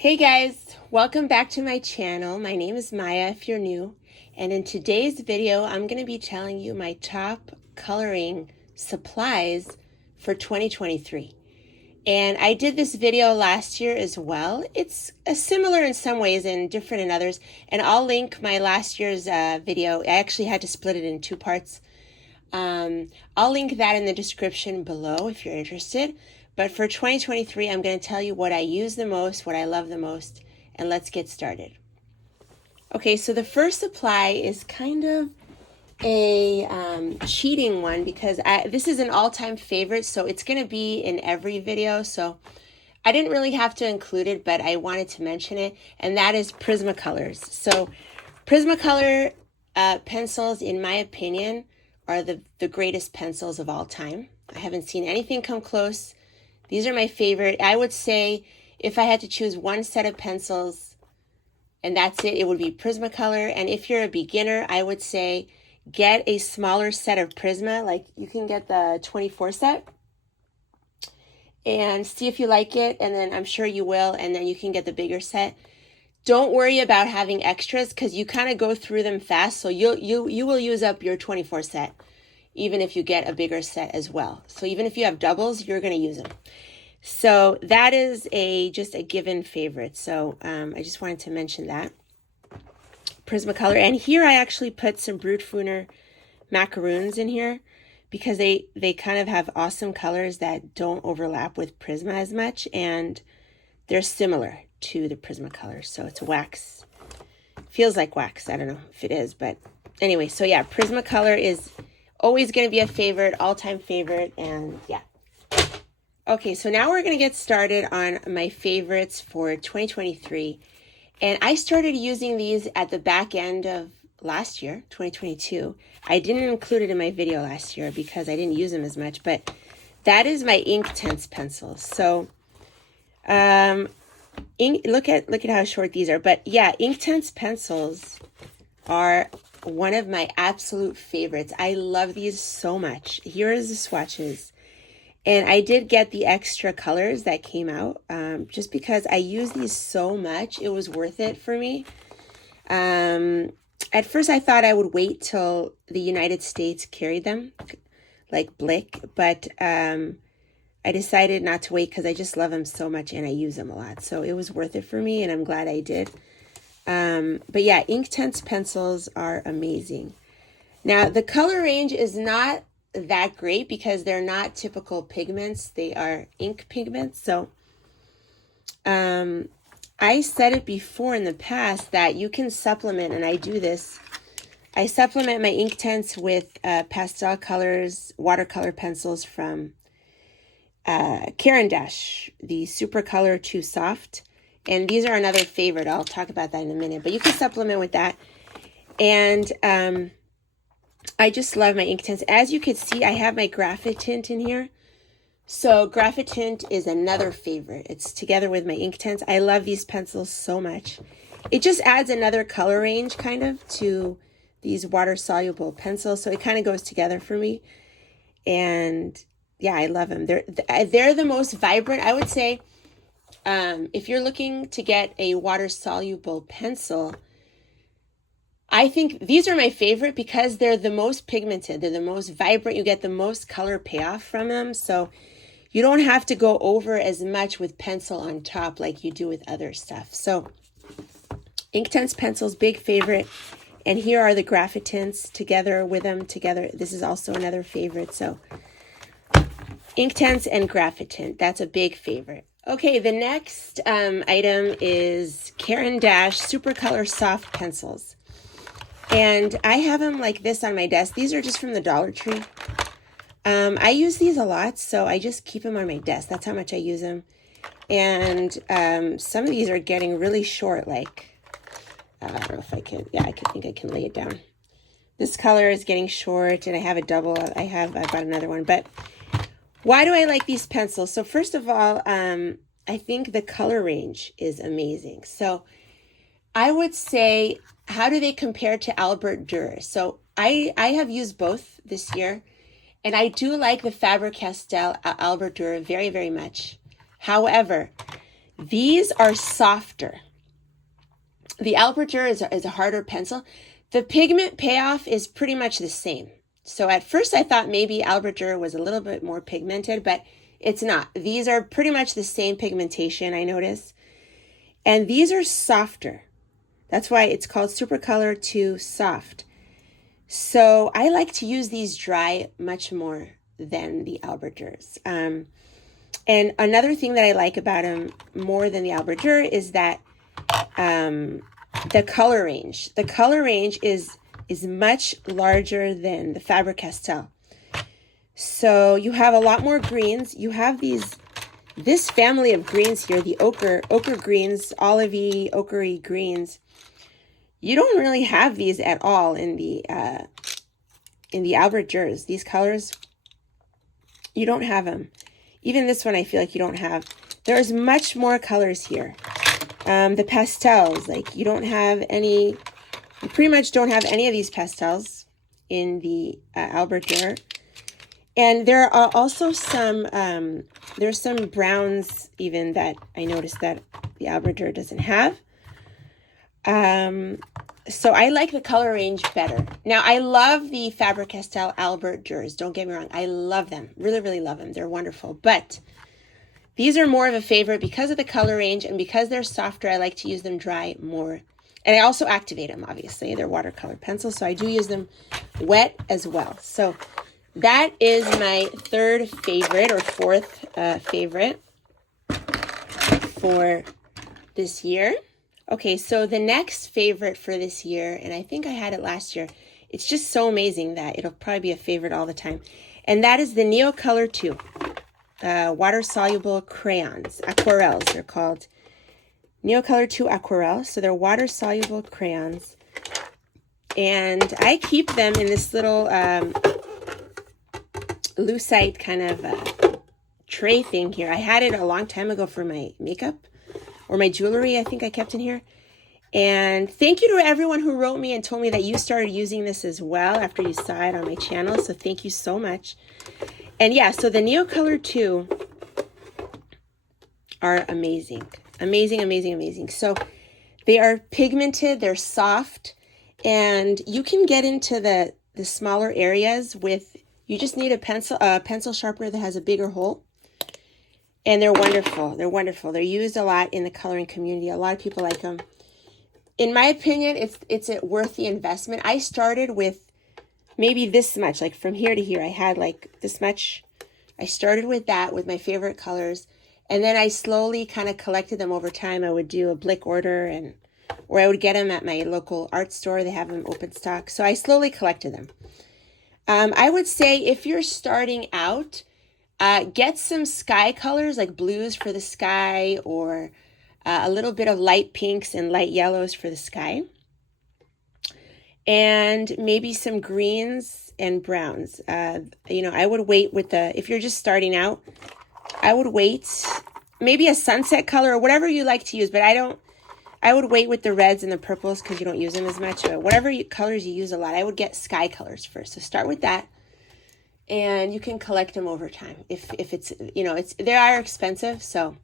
Hey guys, welcome back to my channel. My name is Maya if you're new, and in today's video I'm going to be telling you my top coloring supplies for 2023. And I did this video last year as well. It's similar in some ways and different in others, and I'll link my last year's video. I actually had to split it in two parts. I'll link that in the description below if you're interested. But for 2023, I'm going to tell you what I use the most, what I love the most, and let's get started. Okay, so the first supply is kind of a cheating one because this is an all-time favorite, so it's going to be in every video. So I didn't really have to include it, but I wanted to mention it, and that is Prismacolors. So Prismacolor pencils, in my opinion, are the greatest pencils of all time. I haven't seen anything come close. These are my favorite. I would say if I had to choose one set of pencils and that's it, it would be Prismacolor. And if you're a beginner, I would say get a smaller set of Prisma. Like you can get the 24 set and see if you like it. And then I'm sure you will. And then you can get the bigger set. Don't worry about having extras because you kind of go through them fast. So you will use up your 24 set, even if you get a bigger set as well. So even if you have doubles, you're going to use them. So that is just a given favorite. So I just wanted to mention that. Prismacolor. And here I actually put some Brut Funer macaroons in here because they kind of have awesome colors that don't overlap with Prisma as much. And they're similar to the Prismacolor. So it's wax. Feels like wax. I don't know if it is. But anyway, so yeah, Prismacolor is always going to be a favorite, all-time favorite, and yeah. Okay, so now we're going to get started on my favorites for 2023. And I started using these at the back end of last year, 2022. I didn't include it in my video last year because I didn't use them as much, but that is my Inktense pencils. So look at how short these are. But yeah, Inktense pencils are one of my absolute favorites. I love these so much. Here is the swatches. And I did get the extra colors that came out just because I use these so much. It was worth it for me. At first I thought I would wait till the United States carried them, like Blick. But I decided not to wait because I just love them so much and I use them a lot. So it was worth it for me and I'm glad I did. But yeah, Inktense pencils are amazing. Now, the color range is not that great because they're not typical pigments. They are ink pigments. So I said it before in the past that you can supplement, and I do this. I supplement my Inktense with pastel colors, watercolor pencils from Caran Dache, the Supracolor 2 Soft. And these are another favorite. I'll talk about that in a minute. But you can supplement with that. And I just love my Inktense. As you can see, I have my Graphite Tint in here. So Graphite Tint is another favorite. It's together with my Inktense. I love these pencils so much. It just adds another color range kind of to these water-soluble pencils. So it kind of goes together for me. And yeah, I love them. They're the most vibrant, I would say. If you're looking to get a water-soluble pencil, I think these are my favorite because they're the most pigmented. They're the most vibrant. You get the most color payoff from them. So you don't have to go over as much with pencil on top like you do with other stuff. So Inktense pencils, big favorite. And here are the Graphite Tints together with them together. This is also another favorite. So Inktense and Graphite Tint, that's a big favorite. Okay, the next item is Caran Dache Supracolor Soft Pencils. And I have them like this on my desk. These are just from the Dollar Tree. I use these a lot, so I just keep them on my desk. That's how much I use them. And some of these are getting really short, like, I don't know if I can, yeah, think I can lay it down. This color is getting short, and I have a double. I bought another one, but why do I like these pencils? So first of all, I think the color range is amazing. So I would say, how do they compare to Albert Durer? So I have used both this year, and I do like the Faber-Castell Albert Durer very, very much. However, These are softer. The Albert Durer is a harder pencil. The pigment payoff is pretty much the same. So at first I thought maybe Albert Durer was a little bit more pigmented, but it's not. These are pretty much the same pigmentation, I notice. And these are softer. That's why it's called Supracolor II Soft. So I like to use these dry much more than the Albert Durers. And another thing that I like about them more than the Albert Durer is that the color range. The color range is much larger than the Faber-Castell. So you have a lot more greens. You have this family of greens here, the ochre greens, olivey, ochre greens. You don't really have these at all in the Albert Durers. These colors, you don't have them. Even this one, I feel like you don't have. There's much more colors here. The pastels, like you don't have any. You pretty much don't have any of these pastels in the Albert Durer. And there are also some, there's some browns even that I noticed that the Albert Durer doesn't have. So I like the color range better. Now, I love the Faber-Castell Albert Durers. Don't get me wrong. I love them. Really, really love them. They're wonderful. But these are more of a favorite because of the color range and because they're softer. I like to use them dry more. And I also activate them, obviously. They're watercolor pencils, so I do use them wet as well. So that is my third favorite or fourth favorite for this year. Okay, so the next favorite for this year, and I think I had it last year, it's just so amazing that it'll probably be a favorite all the time, and that is the Neocolor II water-soluble crayons, aquarelles they're called. Neocolor II Aquarelle, so they're water-soluble crayons, and I keep them in this little lucite kind of tray thing here. I had it a long time ago for my makeup or my jewelry, I think I kept in here. And thank you to everyone who wrote me and told me that you started using this as well after you saw it on my channel. So thank you so much. And yeah, so the Neocolor II are amazing. Amazing, amazing, amazing. So they are pigmented, they're soft, and you can get into the smaller areas with, you just need a pencil sharpener that has a bigger hole. And they're wonderful. They're wonderful. They're used a lot in the coloring community. A lot of people like them. In my opinion, it's worth the investment. I started with maybe this much, like from here to here. I had like this much. I started with that, with my favorite colors. And then I slowly kind of collected them over time. I would do a Blick order, or I would get them at my local art store. They have them open stock. So I slowly collected them. I would say if you're starting out, get some sky colors like blues for the sky, or a little bit of light pinks and light yellows for the sky. And maybe some greens and browns. I would wait with if you're just starting out, I would wait maybe a sunset color or whatever you like to use, but I would wait with the reds and the purples because you don't use them as much, but whatever colors you use a lot, I would get sky colors first. So start with that. And you can collect them over time if it's, they are expensive. So,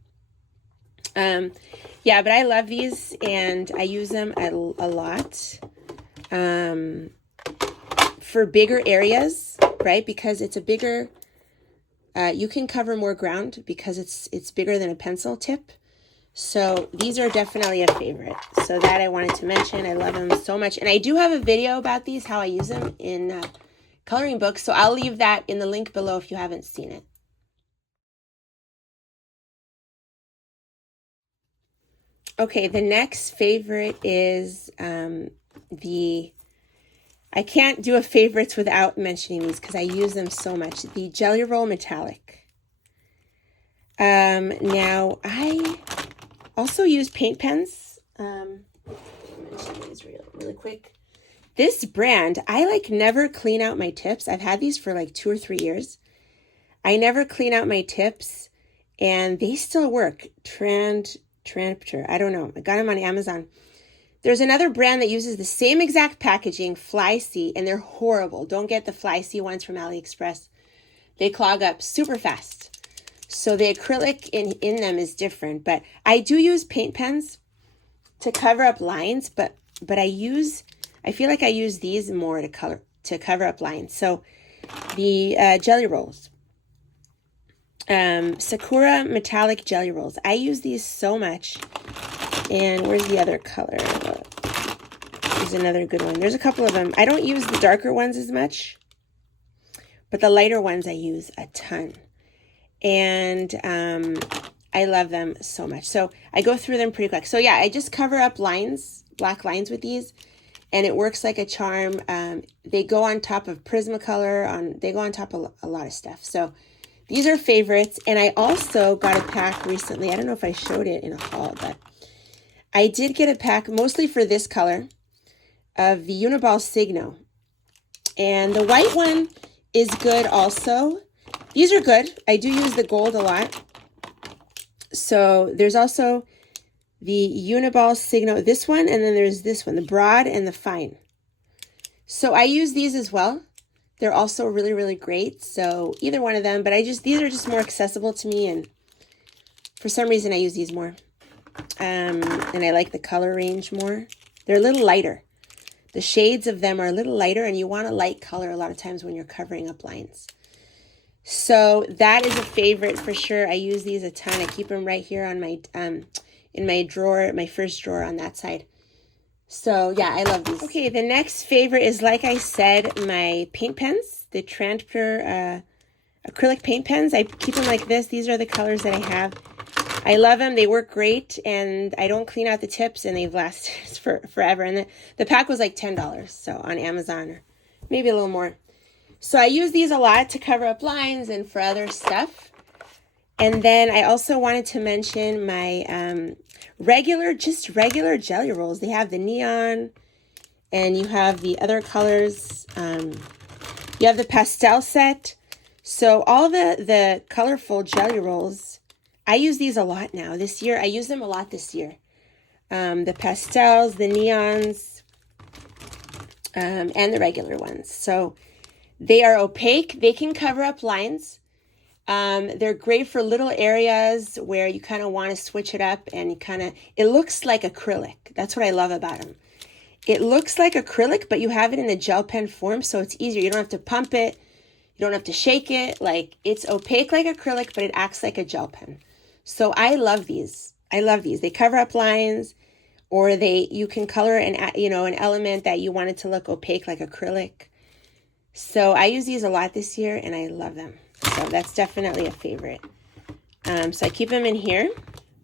yeah, but I love these and I use them a lot for bigger areas, right? Because it's a bigger, you can cover more ground because it's bigger than a pencil tip. So these are definitely a favorite. So that I wanted to mention. I love them so much. And I do have a video about these, how I use them in coloring books, so I'll leave that in the link below if you haven't seen it. Okay, the next favorite is I can't do a favorites without mentioning these because I use them so much. The Jelly Roll Metallic. Now I also use paint pens. Mention these really quick. This brand, I never clean out my tips. I've had these for 2 or 3 years. I never clean out my tips and they still work. Transpter, I don't know. I got them on Amazon. There's another brand that uses the same exact packaging, Fly Sea, and they're horrible. Don't get the Fly Sea ones from AliExpress. They clog up super fast. So the acrylic in them is different, but I do use paint pens to cover up lines, but I feel like I use these more to cover up lines. So the jelly rolls, Sakura metallic jelly rolls. I use these so much. And where's the other color? There's another good one. There's a couple of them. I don't use the darker ones as much, but the lighter ones I use a ton. And I love them so much. So I go through them pretty quick. So yeah, I just cover up lines, black lines with these, and it works like a charm. They go on top of Prismacolor. They go on top of a lot of stuff. So these are favorites. And I also got a pack recently. I don't know if I showed it in a haul, but I did get a pack mostly for this color of the Uniball Signo. And the white one is good also. These are good. I do use the gold a lot. So there's also the Uniball Signo, this one, and then there's this one, the broad and the fine. So I use these as well. They're also really, really great. So either one of them, but these are just more accessible to me, and for some reason I use these more. And I like the color range more. They're a little lighter. The shades of them are a little lighter, and you want a light color a lot of times when you're covering up lines. So that is a favorite for sure. I use these a ton. I keep them right here on my in my drawer, my first drawer on that side. So yeah, I love these. Okay, the next favorite is, like I said, my paint pens, the Trantper acrylic paint pens. I keep them like this. These are the colors that I have. I love them. They work great, and I don't clean out the tips, and they've lasted forever. And the pack was like $10, so on Amazon, or maybe a little more. So I use these a lot to cover up lines and for other stuff. And then I also wanted to mention my regular jelly rolls. They have the neon, and you have the other colors. You have the pastel set. So all the colorful jelly rolls, I use these a lot now. This year, I use them a lot this year. The pastels, the neons, and the regular ones. So they are opaque. They can cover up lines. They're great for little areas where you kind of want to switch it up, and it looks like acrylic. That's what I love about them. It looks like acrylic, but you have it in a gel pen form, so it's easier. You don't have to pump it. You don't have to shake it. Like, it's opaque like acrylic, but it acts like a gel pen. So I love these. I love these. They cover up lines, or you can color an element that you want it to look opaque like acrylic. So I use these a lot this year, and I love them. So that's definitely a favorite. So I keep them in here.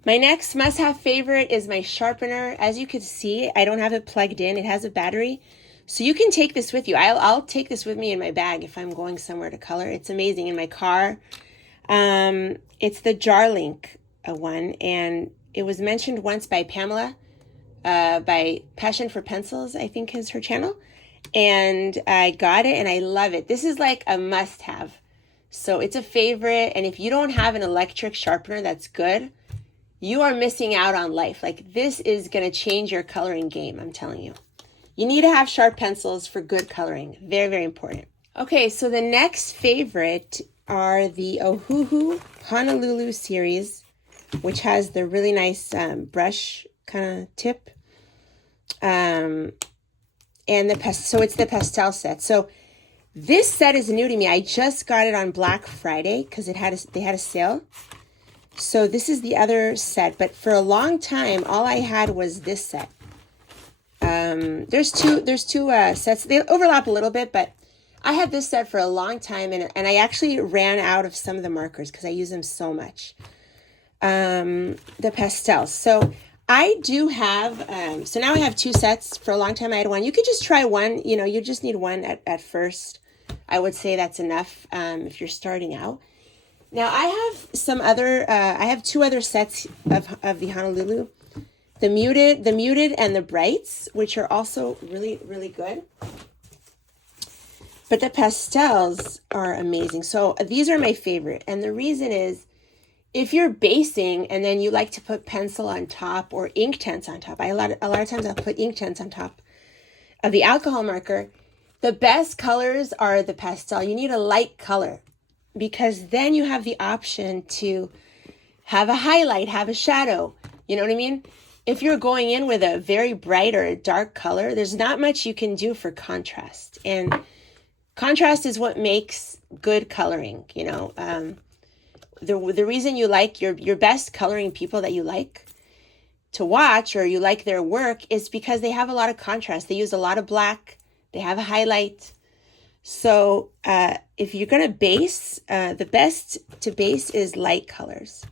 My next must-have favorite is my sharpener. As you can see, I don't have it plugged in. It has a battery. So you can take this with you. I'll take this with me in my bag if I'm going somewhere to color. It's amazing. In my car. It's the Jarlink one, and it was mentioned once by Pamela, by Passion for Pencils, I think is her channel. And I got it, and I love it. This is like a must-have. So it's a favorite, and if you don't have an electric sharpener that's good, you are missing out on life. Like, this is going to change your coloring game, I'm telling you. You need to have sharp pencils for good coloring. Very, very important. Okay, so the next favorite are the Ohuhu Honolulu series, which has the really nice brush kind of tip. And so it's the pastel set. So this set is new to me. I just got it on Black Friday because they had a sale. So this is the other set, but for a long time, all I had was this set. There's two sets. They overlap a little bit, but I had this set for a long time, and I actually ran out of some of the markers because I use them so much. The pastels. So I do have, so now I have two sets. For a long time I had one. You could just try one, you just need one at first. I would say that's enough if you're starting out. Now I have I have two other sets of the Honolulu. The muted and the brights, which are also really, really good. But the pastels are amazing. So these are my favorite. And the reason is, if you're basing and then you like to put pencil on top or Inktense on top, a lot of times I'll put Inktense on top of the alcohol marker. The best colors are the pastel. You need a light color. because then you have the option to have a highlight, have a shadow. You know what I mean? If you're going in with a very bright or a dark color, there's not much you can do for contrast. And contrast is what makes good coloring, you know. The reason you like your best coloring people that you like to watch, or you like their work, is because they have a lot of contrast. They use a lot of black. They have a highlight. So if you're going to base, the best to base is light colors.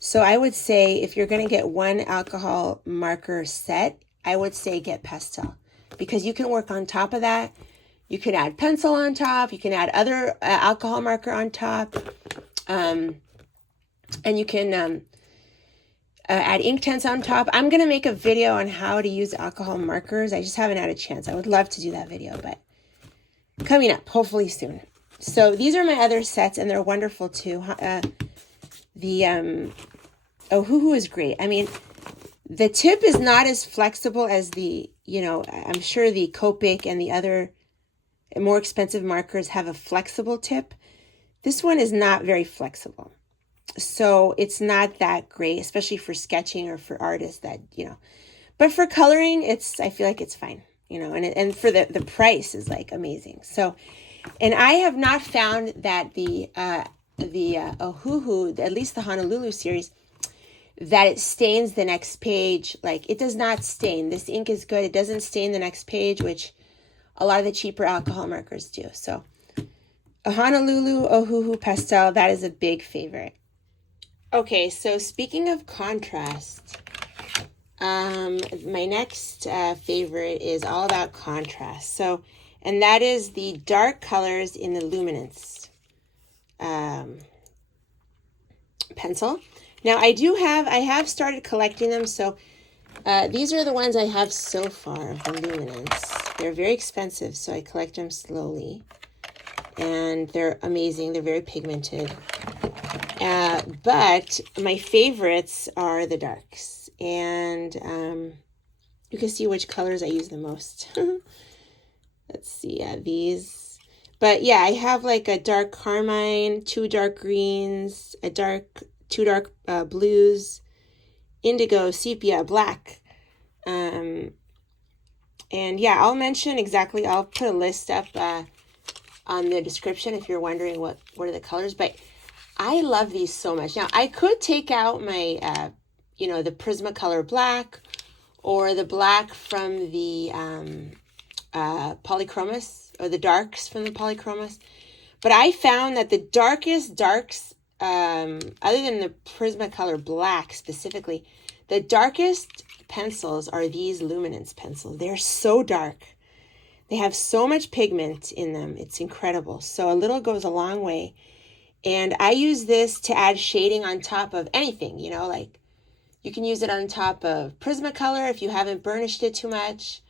So I would say if you're going to get one alcohol marker set, I would say get pastel, because you can work on top of that. You can add pencil on top. You can add other alcohol marker on top. And you can add Inktense on top. I'm going to make a video on how to use alcohol markers. I just haven't had a chance. I would love to do that video, but coming up, hopefully soon. So these are my other sets, and they're wonderful too. The Ohuhu is great. I mean, the tip is not as flexible as the, you know, I'm sure the Copic and the other more expensive markers have a flexible tip. This one is not very flexible. So it's not that great, especially for sketching or for artists that, you know. But for coloring, I feel like it's fine, you know, and for the price is like amazing. So, and I have not found that the Ohuhu, at least the Honolulu series, that it stains the next page. Like, it does not stain. This ink is good. It doesn't stain the next page, which a lot of the cheaper alcohol markers do. So a Honolulu Ohuhu pastel, that is a big favorite. Okay, so speaking of contrast, my next favorite is all about contrast. So, and that is the dark colors in the LUminance pencil. Now I have started collecting them. So these are the ones I have so far of the LUminance. They're very expensive, so I collect them slowly. And they're amazing. They're very pigmented. But my favorites are the darks. And you can see which colors I use the most. Let's see, these. But yeah, I have like a dark carmine, 2 dark greens, 2 dark blues, indigo, sepia, black. And yeah, I'll put a list up on the description if you're wondering what are the colors. But I love these so much. Now, I could take out my, the Prismacolor black, or the black from the Polychromos, or the darks from the Polychromos. But I found that the darkest darks, other than the Prismacolor black specifically, the darkest pencils are these LUminance pencils. They're so dark. They have so much pigment in them. It's incredible. So a little goes a long way. And I use this to add shading on top of anything, you know, like you can use it on top of Prismacolor if you haven't burnished it too much.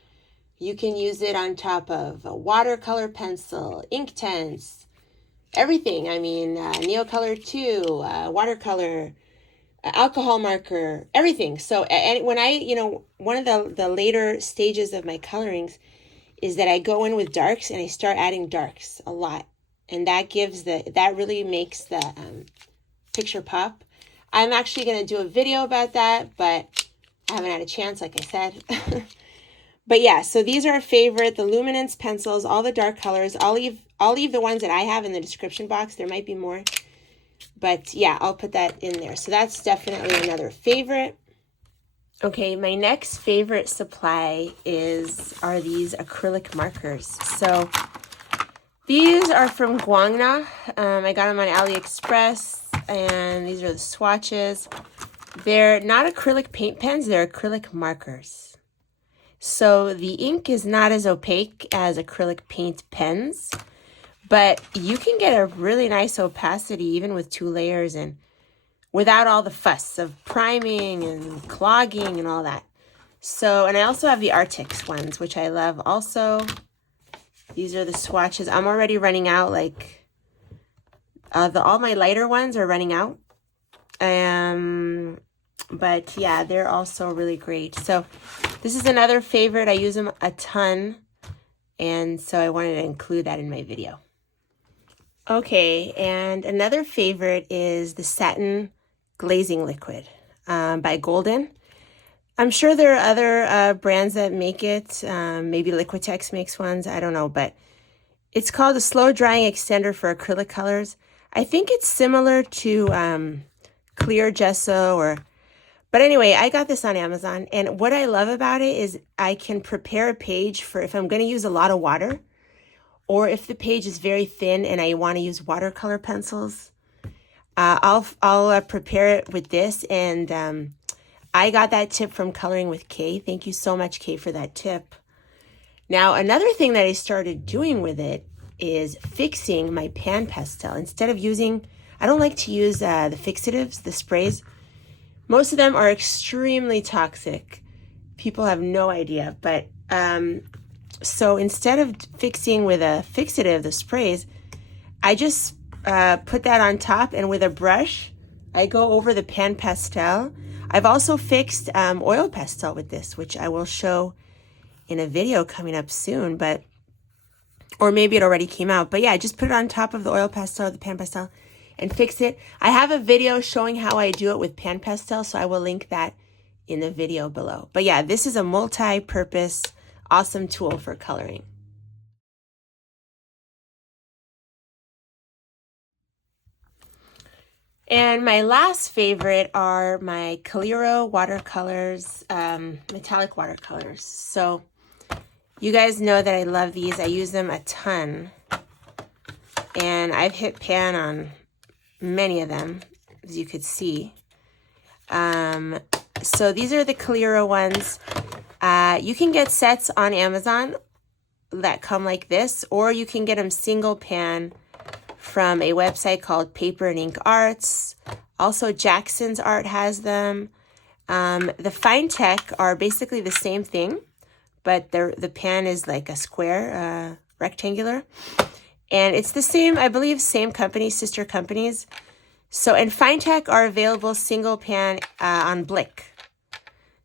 You can use it on top of a watercolor pencil, Inktense, everything. I mean, Neocolor II, watercolor, alcohol marker, everything. So and when one of the later stages of my colorings is that I go in with darks and I start adding darks a lot. And that really makes the picture pop. I'm actually going to do a video about that, but I haven't had a chance, like I said. But yeah, so these are a favorite, the LUminance pencils, all the dark colors. I'll leave the ones that I have in the description box. There might be more. But yeah, I'll put that in there. So that's definitely another favorite. Okay, my next favorite supply are these acrylic markers. So these are from Guangna. I got them on AliExpress, and these are the swatches. They're not acrylic paint pens, they're acrylic markers. So the ink is not as opaque as acrylic paint pens, but you can get a really nice opacity even with 2 layers and without all the fuss of priming and clogging and all that. So, and I also have the Arctic ones, which I love also. These are the swatches. I'm already running out, like, all my lighter ones are running out. But yeah, they're also really great. So this is another favorite. I use them a ton. And so I wanted to include that in my video. Okay, and another favorite is the Satin Glazing Liquid by Golden. I'm sure there are other brands that make it. Maybe Liquitex makes ones. I don't know, but it's called a slow drying extender for acrylic colors. I think it's similar to clear gesso but anyway, I got this on Amazon, and what I love about it is I can prepare a page for if I'm going to use a lot of water, or if the page is very thin and I want to use watercolor pencils. I'll prepare it with this, and I got that tip from Coloring with Kay. Thank you so much, Kay, for that tip. Now, another thing that I started doing with it is fixing my pan pastel. Instead of using, I don't like to use the fixatives, the sprays. Most of them are extremely toxic. People have no idea, but so instead of fixing with a fixative, the sprays, I just put that on top, and with a brush, I go over the pan pastel. I've also fixed oil pastel with this, which I will show in a video coming up soon, or maybe it already came out. But yeah, I just put it on top of the oil pastel, the pan pastel, and fix it. I have a video showing how I do it with pan pastel, so I will link that in the video below. But yeah, this is a multi-purpose, awesome tool for coloring. And my last favorite are my Coliro watercolors, metallic watercolors. So you guys know that I love these. I use them a ton. And I've hit pan on many of them, as you could see. So these are the Coliro ones. You can get sets on Amazon that come like this, or you can get them single pan from a website called Paper and Ink Arts. Also, Jackson's Art has them. The Finetec are basically the same thing, but the pan is like a square, rectangular. And it's the same, I believe, same company, sister companies. So, and Finetec are available single pan on Blick.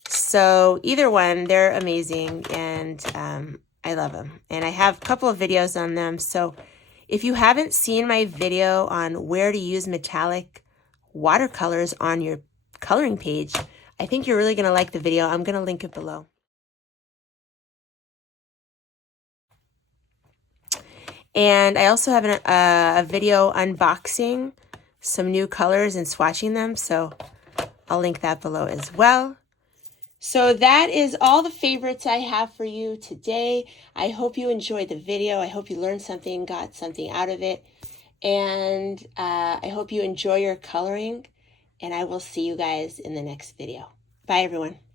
So either one, they're amazing, and I love them. And I have a couple of videos on them. So if you haven't seen my video on where to use metallic watercolors on your coloring page, I think you're really going to like the video. I'm going to link it below. And I also have a video unboxing some new colors and swatching them, so I'll link that below as well. So that is all the favorites I have for you today. I hope you enjoyed the video. I hope you learned something, got something out of it. And I hope you enjoy your coloring. And I will see you guys in the next video. Bye, everyone.